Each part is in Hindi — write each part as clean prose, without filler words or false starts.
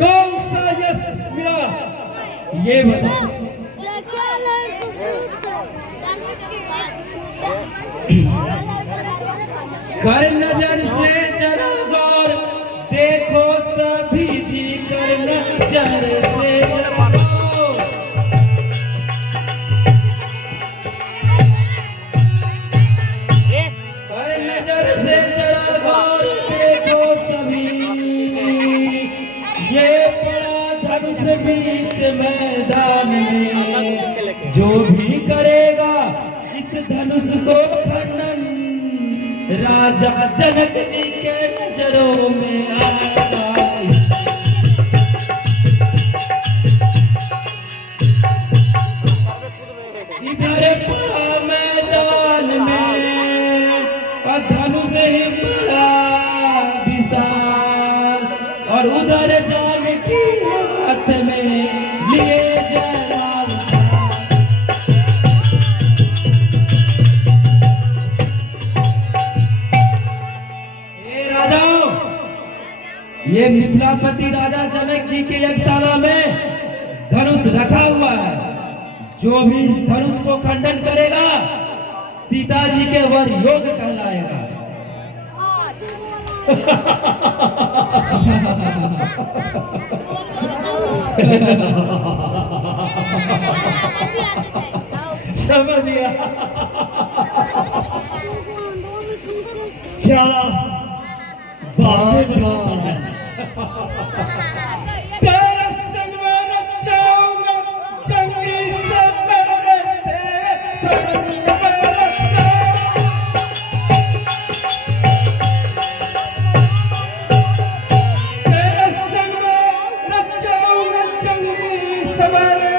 कौन सा यश मिला ये बताओ। कर नजर से जरा गौर देखो सभी जी, कर नजर से जरा गौर। कर नजर से जरा गौर देखो सभी, ये पड़ा धनुष बीच मैदान में। जो भी करेगा इस धनुष को खंडन, राजा जनक जी के नजरों में आएगा। इधर पड़ा मैदान में धनुष ही बड़ा विशाल, और उधर जानकी हाथ में लिए जलाल। ये मिथिलापति राजा जनक जी के यज्ञशाला में धनुष रखा हुआ है। जो भी इस धनुष को खंडन करेगा सीता जी के वर योग कहलाएगा। समझ गया क्या बात है। तेरे संग में न जाऊंगा जंगी से, तेरे संग में न जाऊंगा जंगी सवारे,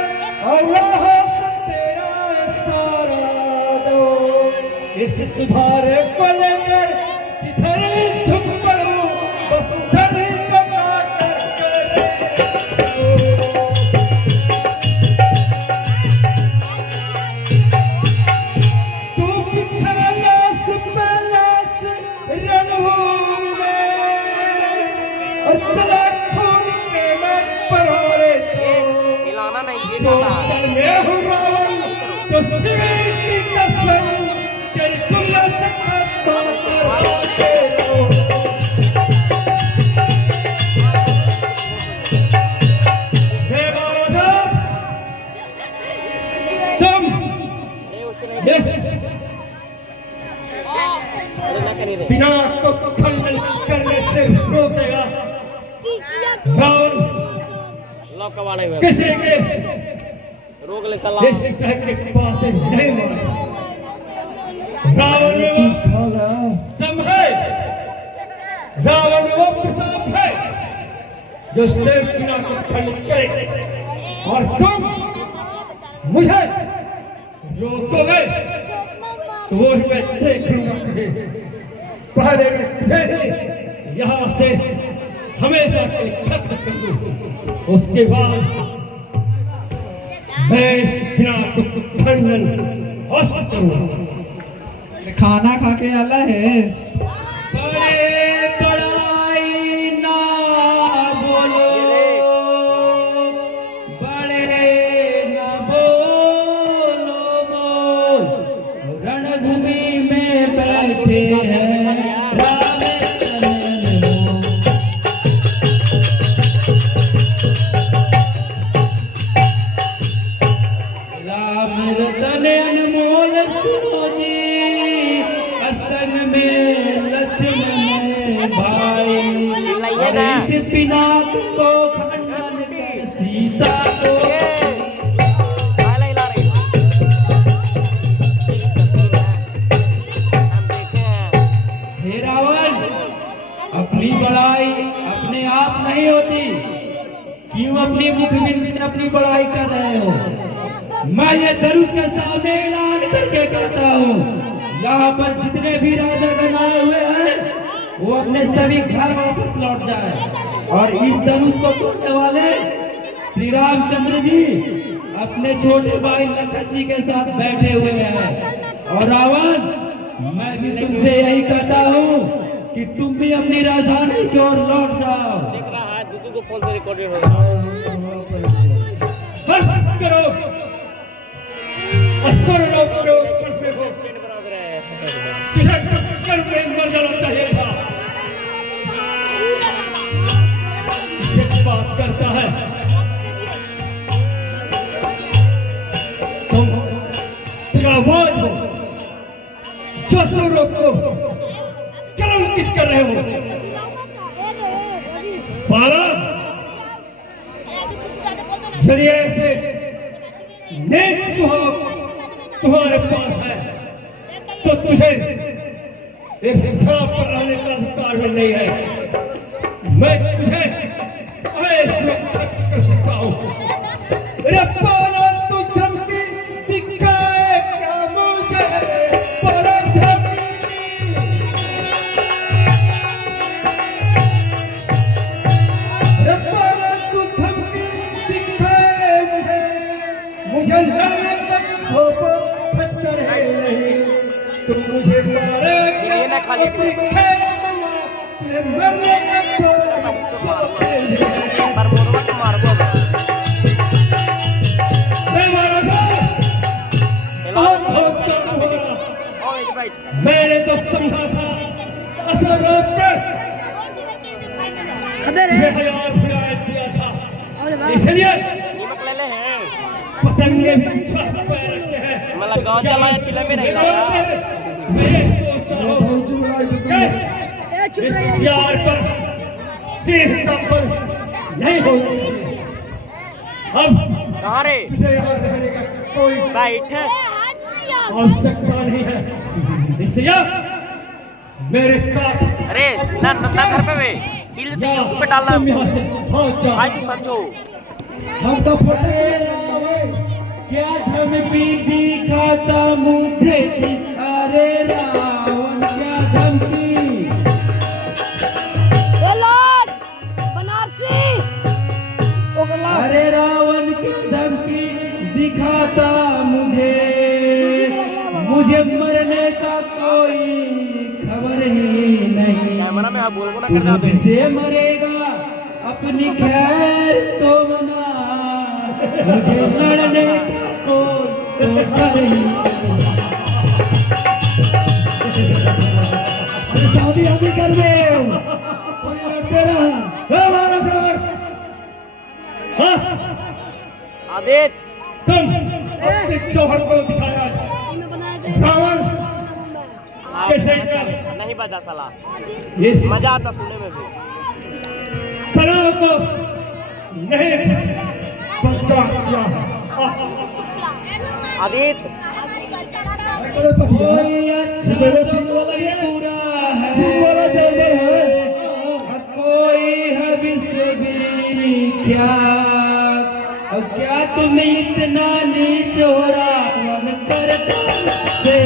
अल्लाह से तेरा सारा दो। इस तुम्हारे को लेकर जिधर झुक पड़ूं बस उधर को काट तू पिछला लाश पलाश रणभूमि में, और चला खून के मैं परोरे तो जो सन में हूँ रावण तो शिव की कसम तेरी दुनिया से बिना को खंडन करने से रोकेगा रावण किसी के रोक ले सलाम इस तरह की बातें नहीं माने। रावण में वो दम है, रावण में वो प्रताप है जो सिर्फ बिना को खंडन करे। और तुम मुझे रोकोगे तो वो ही मैं देख लूंगा तुझे। पहले मैं तुझे यहाँ से हमेशा के लिए खत्म कर दूं, उसके बाद मैं इस बिना को खंडन अवश्य करूंगा। खाना खा के आला है। बड़े बड़ाई ना बोलो, बड़े ना बोलो बोल, रणभूमि में बैठे हैं राम चरण मोल। राम रतन अनमोल सुनो जी, असंग में लक्ष्मण भाई, और इस पिनाक को खंडन कर सीता को। हे रावण, अपनी बड़ाई अपने आप नहीं होती, क्यों अपनी मुखबिंद से अपनी बड़ाई कर रहे हो? मैं ये धनुष के सामने ऐलान करके कहता हूँ, यहाँ पर जितने भी राजा गण आए हुए हैं वो अपने सभी घर वापस लौट जाए। और इस धनुष को तोड़ने वाले श्री रामचंद्र जी अपने छोटे भाई लखन जी के साथ बैठे हुए हैं। और रावण, मैं भी तुमसे यही कहता हूँ कि तुम भी अपनी राजधानी की ओर लौट जाओ। तुमको फोन से रिकॉर्डेड हो बस करो असर लो करो पे हो बना दे रहे हैं तुझे कर पे मर जाना चाहिए था ये बात करता है तुम आवाज हो जो सुरों को कलंकित कर रहे हो पारा यदि ऐसे नेक सुहाग तुम्हारे पास है तो तुझे इस धरा पर रहने का अधिकार भी नहीं है मैं तुझे ऐसे कर सकता हूँ अरे पारा तू धमकी दिखाएगा मुझे पारा मुझे लड़ने तक होप खतर है नहीं तुम मुझे मारोगे ये ना खाली अपनी खैर तुझे मरने तक पर मोरवा तो मार दो मैं मारा था बहुत बहुत काम हो रहा ओ एक बाइट मैंने तो समझा था असर पे खबर ये है हयात हिदायत दिया था और बात इसलिए नीमक ले ले हैं पतंगे भी छत पे रखते हैं मतलब गांव चला चिल्ला में नहीं लाया मैं सोचता हूँ ए चुप इस रहिए प्यार पर सिर्फ पर नहीं होती अब कहां रे तुझे यहाँ रहने का कोई बैठ आवश्यकता नहीं है इसलिए मेरे साथ अरे ना ना घर पे वे हिल दे पे डालना तुम यहाँ से भाग जाओ आज समझो हम तो फोटो क्या धमकी दिखाता मुझे जी अरे रावण क्या धमकी लाज बनारसी ओगला अरे रावण की धमकी दिखाता मुझे मुझे मरने का कोई खबर ही नहीं कैमरा में आप बोल बोला कर जाते मुझसे मरेगा अपनी खैर तो मना मुझे लड़ने का कोई तो डर ही नहीं शादी अभी कर दे कोई लड़ते रहा हमारा सर हाँ आदित तुम अपने चौहर को दिखाया मैं बनाया से रावण कैसे कर नहीं बजा साला इस मजा आता सुनने में भी तनाव को नहीं बचा किया आदित अरे पतिया कोई अच्छा तेरे सिंह वाला ये पूरा है सिंह वाला जानवर है कोई है विश्ववीर क्या और क्या तुम इतना नीच हो रावण करता से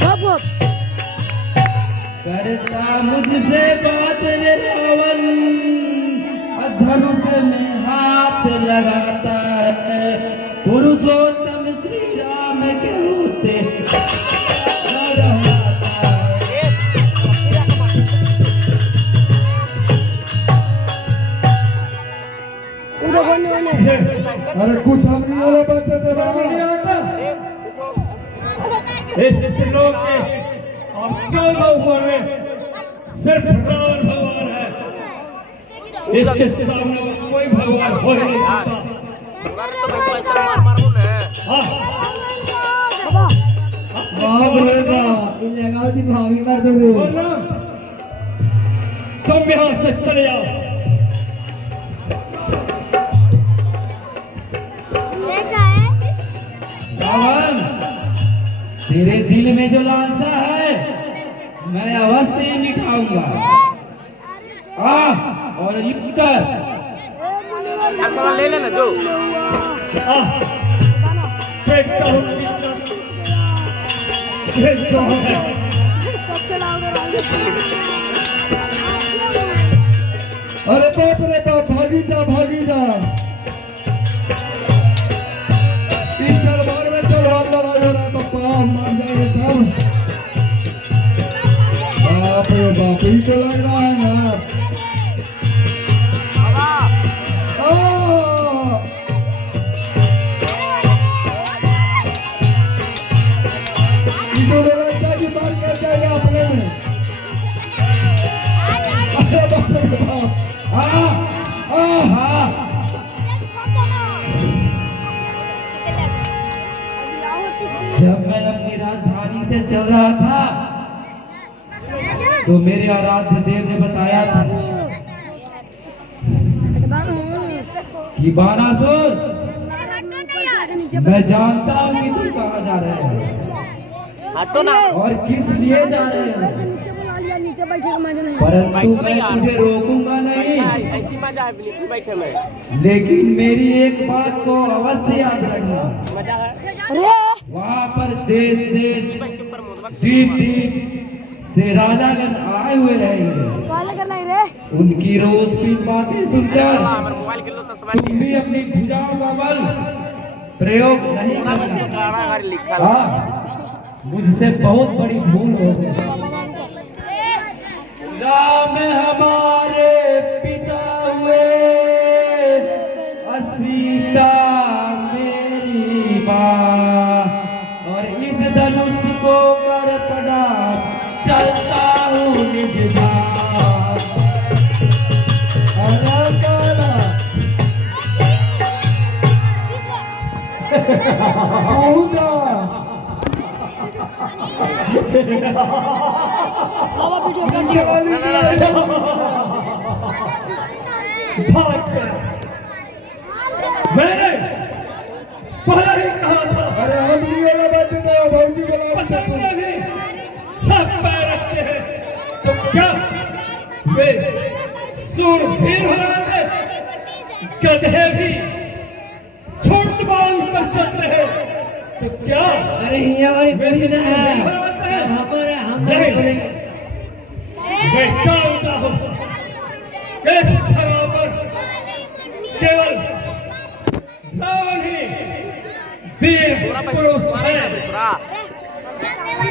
बाबू करता मुझसे बात रे रावण धनुष में हाथ लगाता है पुरुषोत्तम श्री राम के होते उधर कोने कोने अरे कुछ हम नहीं वाले बच्चे से बना इस लोक के और 14 ऊपर में सिर्फ रावण भगवान है इसके सामने कोई भगवान हो ही नहीं सकता तो भाई तो मार मार हूं ना हाँ बाबा बाप रे बाप इन लगाओ दी भागी मार दो रे बोलना तुम यहाँ से चले जाओ देखा है रावण तेरे दिल में जो लालसा है मैं अवश्य ही मिटाऊंगा और युद्ध कर यार साला ले लेना जो देखता हूँ ये जो है अरे बाप रे बाप भागी जा इस दरबार में तलवार लड़ाई हो रहा है पप्पा हम मान जाएंगे तब बाप रे बाप ही तो लग रहा है ना। तो लगता है कि बात कर जाएगा अपने में। अरे बाप रे बाप। हाँ जब मैं अपनी राजधानी से चल रहा था तो मेरे आराध्य देव ने बताया था कि बानासुर मैं जानता हूँ कि तुम कहाँ जा रहे हो हटो ना। और किस लिए जा रहे हो, परंतु मैं तुझे रोकूंगा नहीं। ऐसी मजा है नीचे बैठे में। लेकिन मेरी एक बात को अवश्य याद रखना, मजा है। वहाँ पर देश देश दीप दीप से राजागण आए हुए रहेंगे। उनकी रोज बातें सुनकर मोबाइल के लो तो समझ तुम भी अपनी भुजाओं का बल प्रयोग नहीं करना। हाँ, मुझसे बहुत बड़ी भूल हो गई। राम हमारे पिता हुए, सीता मेरी माँ, और इस धनुष को कर पड़ा चलता हूँ निज धाम। मैंने पहले ही कहा था। अरे हम लिए ना बचे तो भौजी को पतंग में भी सब पैर रखते हैं, तो क्या वे सूरवीर हो रहे थे? गधे भी छोट बाल पर चल रहे, तो क्या अरे ये वाली वे कुछ ना है। सूरवीर हो रहे थे? हमारे हम नहीं, मैं चाहता हूँ इस धरा पर केवल रावण ही वीर पुरुष है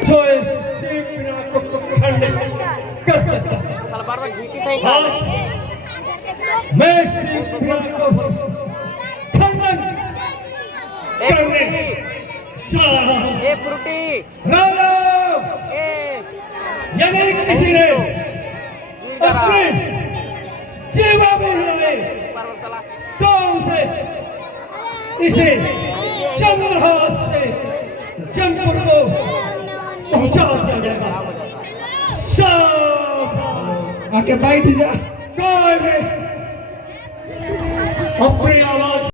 जो इस सेना को खंडित कर सकता है। सलवार में घींची नहीं आज मैं सेना को खंडन करने जा रहा हूँ। ए फ्रूटी राजा, ए यदि किसी ने अपने जीवा में हिलाए परवसला तो उसे इसे चंद्रहास से जमपुर को पहुंचा दिया जाएगा। सब आके बैठ जा। कोई भी अपनी आवाज